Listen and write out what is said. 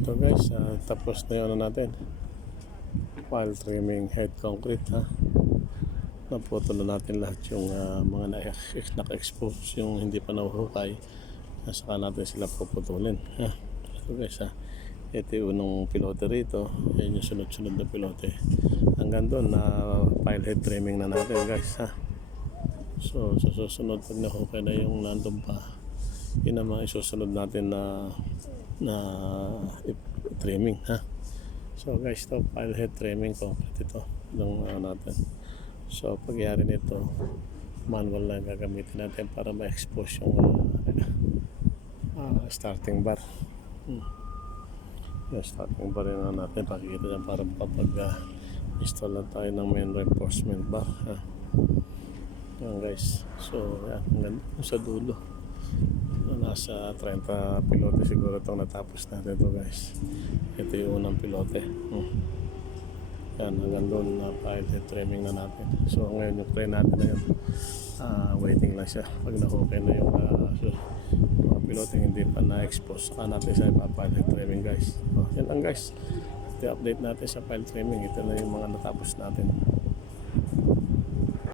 Ito guys, tapos na yun natin. Pile trimming head concrete ha. Naputol na natin lahat yung mga naka-expose, yung hindi pa nahuhukay. Saka natin sila puputulin ha. Ito guys ha. Ito yung unang pilote rito. Yan yung sunod-sunod na pilote. Hanggang doon na pile head trimming na natin guys ha. So sa susunod pag nahukay na yung nandun pa, yun ang mga isusunod natin na trimming ha. So guys, ito pile head trimming concrete ito ng natin. So pagyari nito, manual lang gagamitin natin para ma-expose yung starting bar. Yung starting bar na natin, pakikita dyan para kapag install na tayo ng main reinforcement bar ha. Yan guys, so yan, hanggang sa dulo. Nasa 30 pilote siguro itong natapos natin ito guys. Ito yung unang pilote. Yan, hanggang doon na pile head trimming na natin. So ngayon yung crane natin na yun, waiting lang siya. Pag na-okay na yung mga pilote hindi pa na-expose, saka natin sa pile head trimming guys. So yan lang guys, ito update natin sa pile trimming. Ito na yung mga natapos natin.